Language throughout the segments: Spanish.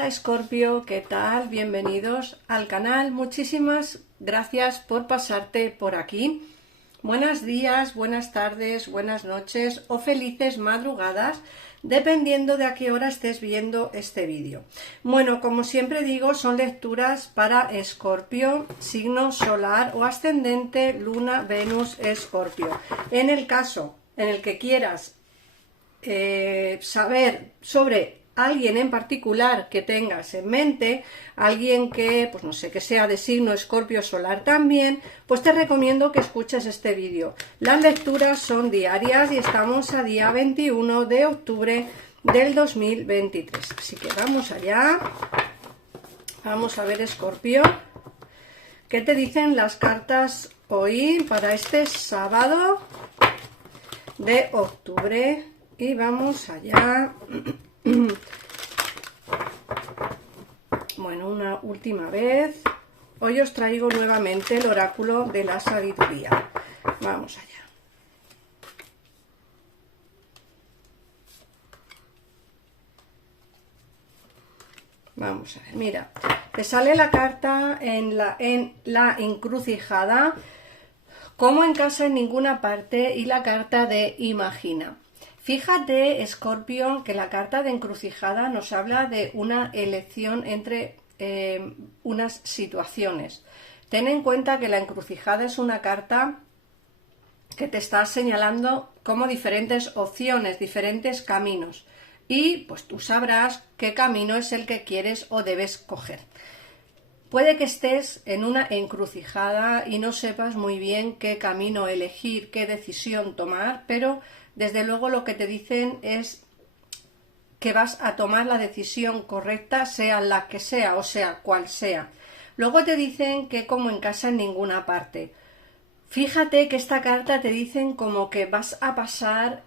Hola Escorpio, ¿qué tal? Bienvenidos al canal. Muchísimas gracias por pasarte por aquí. Buenos días, buenas tardes, buenas noches o felices madrugadas, dependiendo de a qué hora estés viendo este vídeo. Bueno, como siempre digo, son lecturas para Escorpio, signo solar o ascendente, Luna, Venus, Escorpio. En el caso en el que quieras saber sobre alguien en particular que tengas en mente, alguien que, pues no sé, que sea de signo Escorpio solar también, pues te recomiendo que escuches este vídeo. Las lecturas son diarias y estamos a día 21 de octubre del 2023. Así que vamos allá. Vamos a ver, Escorpio, ¿qué te dicen las cartas hoy para este sábado de octubre? Y vamos allá. Bueno, una última vez. Hoy os traigo nuevamente el oráculo de la sabiduría. Vamos allá. Vamos a ver, mira, te sale la carta en la encrucijada, como en casa en ninguna parte, y la carta de imagina. Fíjate, Escorpio, que la carta de encrucijada nos habla de una elección entre unas situaciones. Ten en cuenta que la encrucijada es una carta que te está señalando como diferentes opciones, diferentes caminos. Y pues tú sabrás qué camino es el que quieres o debes coger. Puede que estés en una encrucijada y no sepas muy bien qué camino elegir, qué decisión tomar, pero desde luego lo que te dicen es que vas a tomar la decisión correcta, sea la que sea, o sea, cual sea. Luego te dicen que como en casa en ninguna parte. Fíjate que esta carta te dicen como que vas a pasar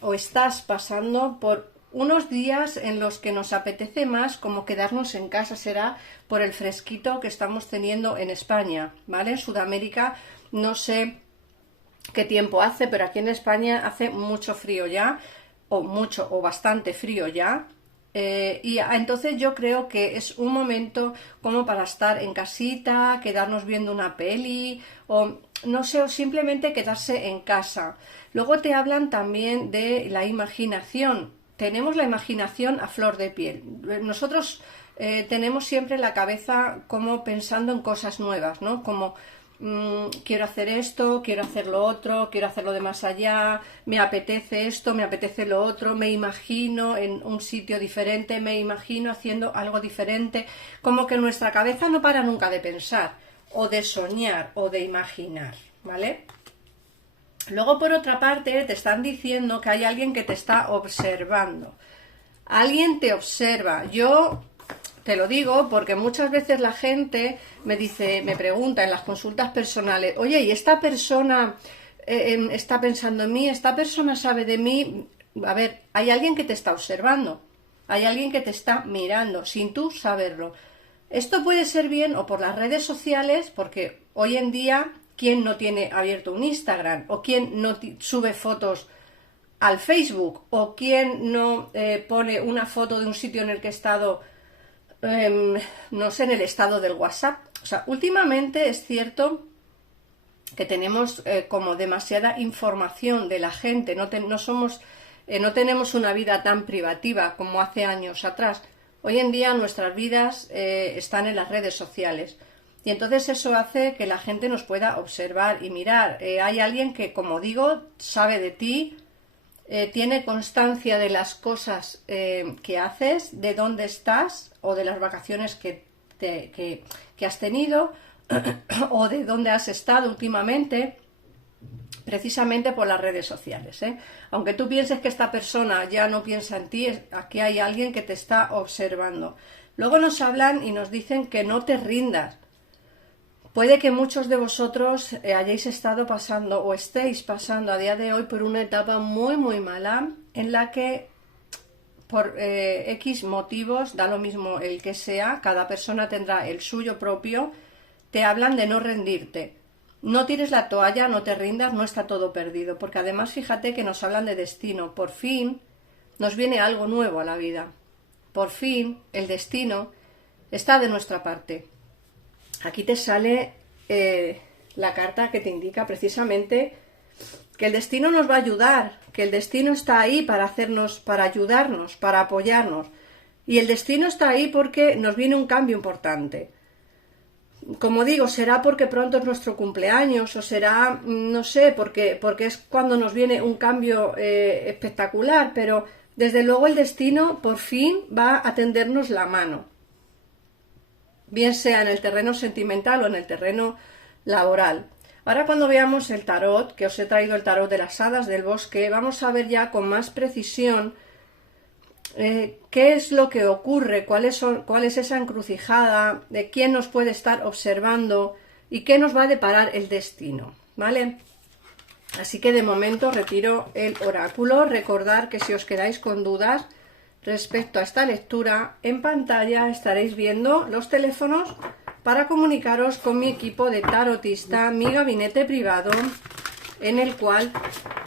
o estás pasando por unos días en los que nos apetece más como quedarnos en casa, será por el fresquito que estamos teniendo en España, ¿vale? En Sudamérica no sé qué tiempo hace, pero aquí en España hace mucho frío ya, o bastante frío ya, y entonces yo creo que es un momento como para estar en casita, quedarnos viendo una peli, o no sé, o simplemente quedarse en casa. Luego te hablan también de la imaginación. Tenemos la imaginación a flor de piel. Nosotros tenemos siempre la cabeza como pensando en cosas nuevas, ¿no? Como quiero hacer esto, quiero hacer lo otro, quiero hacerlo de más allá, me apetece esto, me apetece lo otro, me imagino en un sitio diferente, me imagino haciendo algo diferente, como que nuestra cabeza no para nunca de pensar, o de soñar, o de imaginar, ¿vale? Luego, por otra parte, te están diciendo que hay alguien que te está observando. Alguien te observa. Yo te lo digo porque muchas veces la gente me dice, me pregunta en las consultas personales, oye, ¿y esta persona está pensando en mí? ¿Esta persona sabe de mí? A ver, hay alguien que te está observando, hay alguien que te está mirando sin tú saberlo. Esto puede ser bien o por las redes sociales, porque hoy en día, ¿quién no tiene abierto un Instagram? ¿O quién no sube fotos al Facebook? ¿O quién no pone una foto de un sitio en el que he estado, no sé, en el estado del WhatsApp? O sea, últimamente es cierto que tenemos como demasiada información de la gente, no tenemos una vida tan privativa como hace años atrás. Hoy en día nuestras vidas están en las redes sociales y entonces eso hace que la gente nos pueda observar y mirar. Hay alguien que, como digo, sabe de ti, tiene constancia de las cosas que haces, de dónde estás o de las vacaciones que has tenido o de dónde has estado últimamente, precisamente por las redes sociales, ¿eh? Aunque tú pienses que esta persona ya no piensa en ti, aquí hay alguien que te está observando. Luego nos hablan y nos dicen que no te rindas. Puede que muchos de vosotros hayáis estado pasando o estéis pasando a día de hoy por una etapa muy muy mala en la que por X motivos, da lo mismo el que sea, cada persona tendrá el suyo propio, te hablan de no rendirte. No tires la toalla, no te rindas, no está todo perdido, porque además fíjate que nos hablan de destino. Por fin nos viene algo nuevo a la vida. por fin el destino está de nuestra parte. Aquí te sale la carta que te indica precisamente que el destino nos va a ayudar, que el destino está ahí para hacernos, para ayudarnos, para apoyarnos. Y el destino está ahí porque nos viene un cambio importante. Como digo, será porque pronto es nuestro cumpleaños o será, no sé, porque es cuando nos viene un cambio espectacular, pero desde luego el destino por fin va a tendernos la mano. Bien sea en el terreno sentimental o en el terreno laboral. Ahora cuando veamos el tarot, que os he traído el tarot de las hadas del bosque, vamos a ver ya con más precisión qué es lo que ocurre, cuál es esa encrucijada, de quién nos puede estar observando y qué nos va a deparar el destino, ¿vale? Así que de momento retiro el oráculo. Recordad que si os quedáis con dudas respecto a esta lectura, en pantalla estaréis viendo los teléfonos para comunicaros con mi equipo de tarotista, mi gabinete privado, en el cual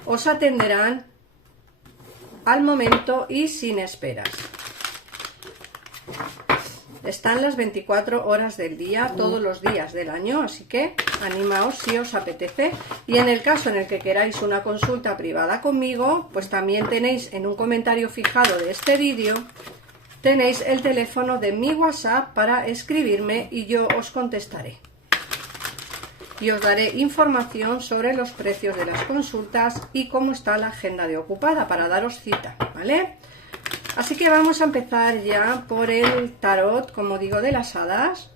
os atenderán al momento y sin esperas. Están las 24 horas del día, todos los días del año, así que animaos si os apetece. Y en el caso en el que queráis una consulta privada conmigo, pues también tenéis en un comentario fijado de este vídeo, tenéis el teléfono de mi WhatsApp para escribirme y yo os contestaré. Y os daré información sobre los precios de las consultas y cómo está la agenda de Ocupada para daros cita, ¿vale? Así que vamos a empezar ya por el tarot, como digo, de las hadas.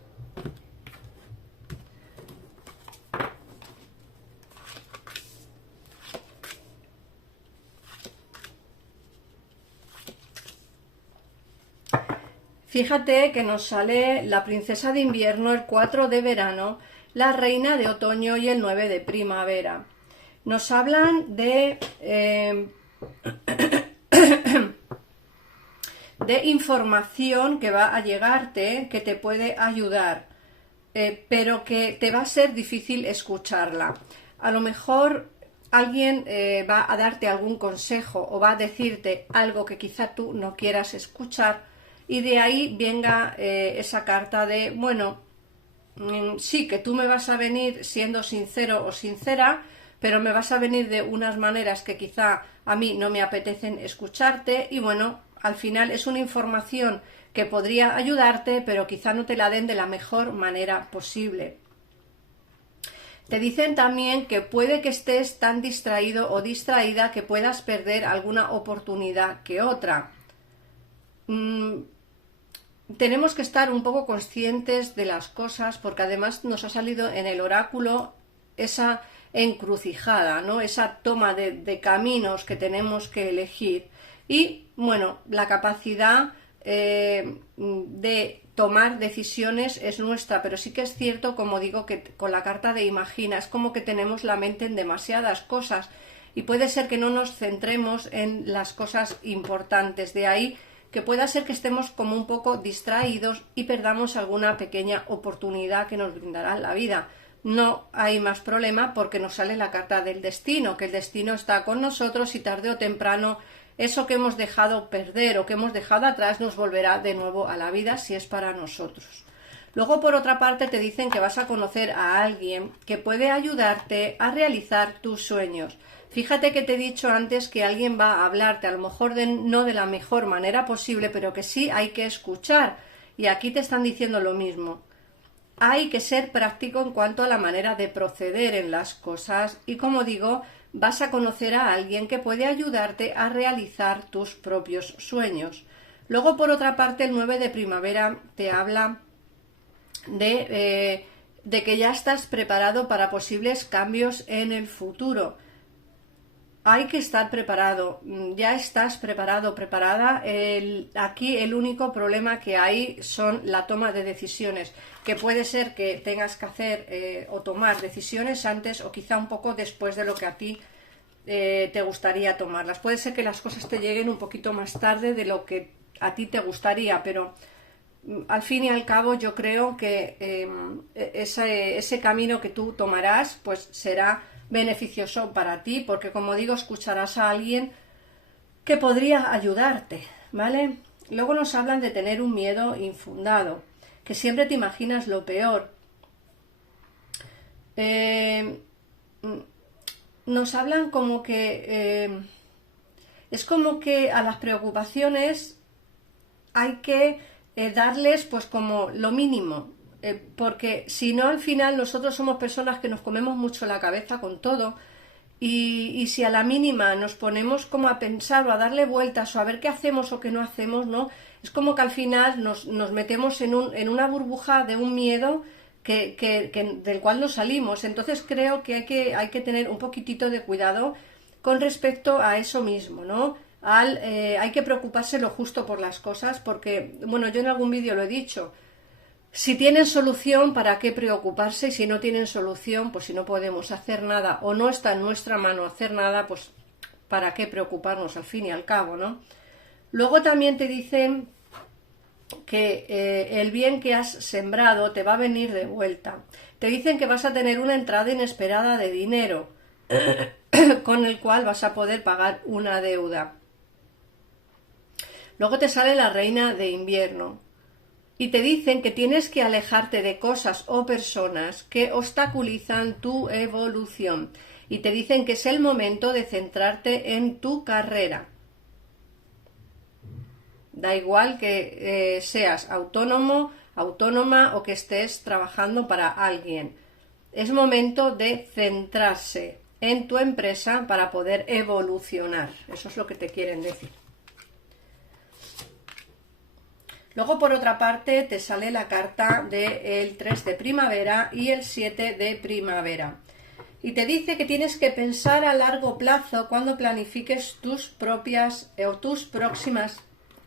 Fíjate que nos sale la princesa de invierno, el 4 de verano, la reina de otoño y el 9 de primavera. Nos hablan de información que va a llegarte, que te puede ayudar, pero que te va a ser difícil escucharla. A lo mejor alguien va a darte algún consejo o va a decirte algo que quizá tú no quieras escuchar y de ahí venga esa carta de, bueno, sí, que tú me vas a venir siendo sincero o sincera, pero me vas a venir de unas maneras que quizá a mí no me apetecen escucharte y bueno, al final es una información que podría ayudarte, pero quizá no te la den de la mejor manera posible. Te dicen también que puede que estés tan distraído o distraída que puedas perder alguna oportunidad que otra. Tenemos que estar un poco conscientes de las cosas porque además nos ha salido en el oráculo esa encrucijada, ¿no? Esa toma de caminos que tenemos que elegir y, bueno, la capacidad de tomar decisiones es nuestra, pero sí que es cierto, como digo, que con la carta de Imagina es como que tenemos la mente en demasiadas cosas y puede ser que no nos centremos en las cosas importantes, de ahí que pueda ser que estemos como un poco distraídos y perdamos alguna pequeña oportunidad que nos brindará la vida. No hay más problema porque nos sale la carta del destino, que el destino está con nosotros y tarde o temprano eso que hemos dejado perder o que hemos dejado atrás nos volverá de nuevo a la vida si es para nosotros. Luego, por otra parte, te dicen que vas a conocer a alguien que puede ayudarte a realizar tus sueños. Fíjate que te he dicho antes que alguien va a hablarte, a lo mejor no de la mejor manera posible, pero que sí hay que escuchar. Y aquí te están diciendo lo mismo. Hay que ser práctico en cuanto a la manera de proceder en las cosas y, como digo, vas a conocer a alguien que puede ayudarte a realizar tus propios sueños. Luego, por otra parte, el 9 de primavera te habla de que ya estás preparado para posibles cambios en el futuro. Hay que estar preparado, ya estás preparado, preparada. Aquí el único problema que hay son la toma de decisiones, que puede ser que tengas que hacer o tomar decisiones antes o quizá un poco después de lo que a ti te gustaría tomarlas. Puede ser que las cosas te lleguen un poquito más tarde de lo que a ti te gustaría, pero al fin y al cabo yo creo que ese camino que tú tomarás pues será beneficioso para ti, porque como digo, escucharás a alguien que podría ayudarte, ¿vale? Luego nos hablan de tener un miedo infundado, que siempre te imaginas lo peor. Nos hablan como que es como que a las preocupaciones hay que darles pues como lo mínimo, porque si no al final nosotros somos personas que nos comemos mucho la cabeza con todo y si a la mínima nos ponemos como a pensar o a darle vueltas o a ver qué hacemos o qué no hacemos, ¿no? Es como que al final nos metemos en una burbuja de un miedo del cual no salimos. Entonces creo que hay que tener un poquitito de cuidado con respecto a eso mismo, ¿no? Hay que preocuparse lo justo por las cosas, porque, bueno, yo en algún vídeo lo he dicho, si tienen solución, ¿para qué preocuparse? Y si no tienen solución, pues si no podemos hacer nada o no está en nuestra mano hacer nada, pues ¿para qué preocuparnos al fin y al cabo, ¿no? Luego también te dicen que el bien que has sembrado te va a venir de vuelta. Te dicen que vas a tener una entrada inesperada de dinero con el cual vas a poder pagar una deuda. Luego te sale la reina de invierno y te dicen que tienes que alejarte de cosas o personas que obstaculizan tu evolución y te dicen que es el momento de centrarte en tu carrera. Da igual que seas autónomo, autónoma o que estés trabajando para alguien. Es momento de centrarse en tu empresa para poder evolucionar. Eso es lo que te quieren decir. Luego, por otra parte, te sale la carta del 3 de primavera y el 7 de primavera. Y te dice que tienes que pensar a largo plazo cuando planifiques tus propias o tus próximas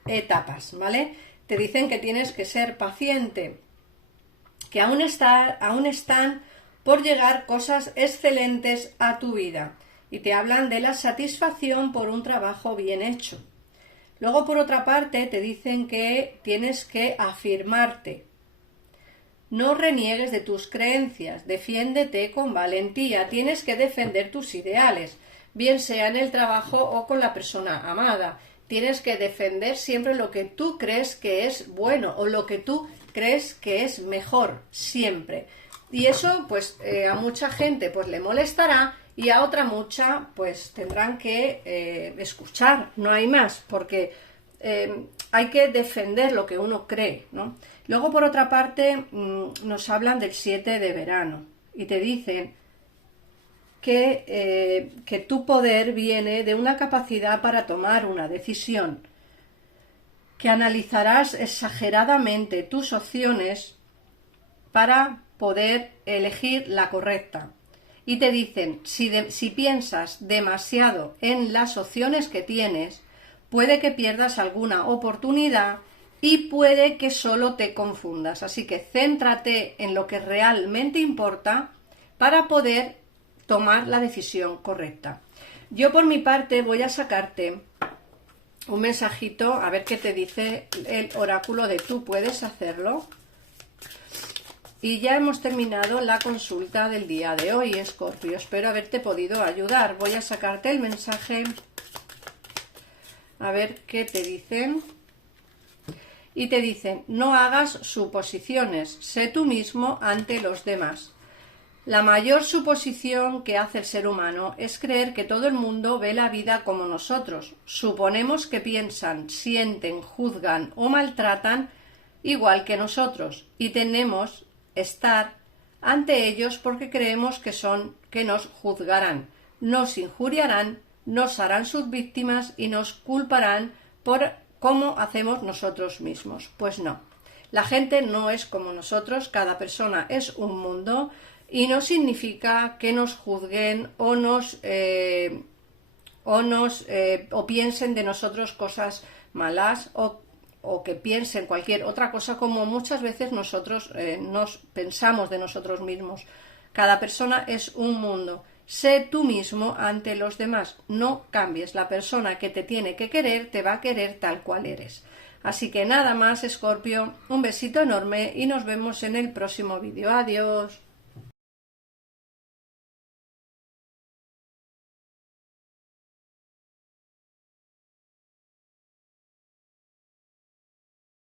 etapas, ¿vale? Te dicen que tienes que ser paciente, que aún están por llegar cosas excelentes a tu vida y te hablan de la satisfacción por un trabajo bien hecho. Luego, por otra parte, te dicen que tienes que afirmarte. No reniegues de tus creencias, defiéndete con valentía, tienes que defender tus ideales, bien sea en el trabajo o con la persona amada. Tienes que defender siempre lo que tú crees que es bueno o lo que tú crees que es mejor, siempre. Y eso, pues, a mucha gente pues le molestará y a otra mucha, pues, tendrán que escuchar, no hay más, porque hay que defender lo que uno cree, ¿no? Luego, por otra parte, nos hablan del 7 de verano y te dicen que tu poder viene de una capacidad para tomar una decisión, que analizarás exageradamente tus opciones para poder elegir la correcta. Y te dicen, si piensas demasiado en las opciones que tienes, puede que pierdas alguna oportunidad y puede que solo te confundas. Así que céntrate en lo que realmente importa para poder tomar la decisión correcta. Yo por mi parte voy a sacarte un mensajito a ver qué te dice el oráculo de Tú Puedes Hacerlo. Y ya hemos terminado la consulta del día de hoy, Escorpio. Espero haberte podido ayudar. Voy a sacarte el mensaje a ver qué te dicen. Y te dicen, no hagas suposiciones, sé tú mismo ante los demás. La mayor suposición que hace el ser humano es creer que todo el mundo ve la vida como nosotros. Suponemos que piensan, sienten, juzgan o maltratan igual que nosotros y tenemos estar ante ellos porque creemos que nos juzgarán, nos injuriarán, nos harán sus víctimas y nos culparán por cómo hacemos nosotros mismos. Pues no, la gente no es como nosotros, cada persona es un mundo y no significa que nos juzguen o piensen de nosotros cosas malas o que piensen cualquier otra cosa como muchas veces nosotros nos pensamos de nosotros mismos. Cada persona es un mundo. Sé tú mismo ante los demás. No cambies. La persona que te tiene que querer te va a querer tal cual eres. Así que nada más, Escorpio. Un besito enorme y nos vemos en el próximo vídeo. Adiós.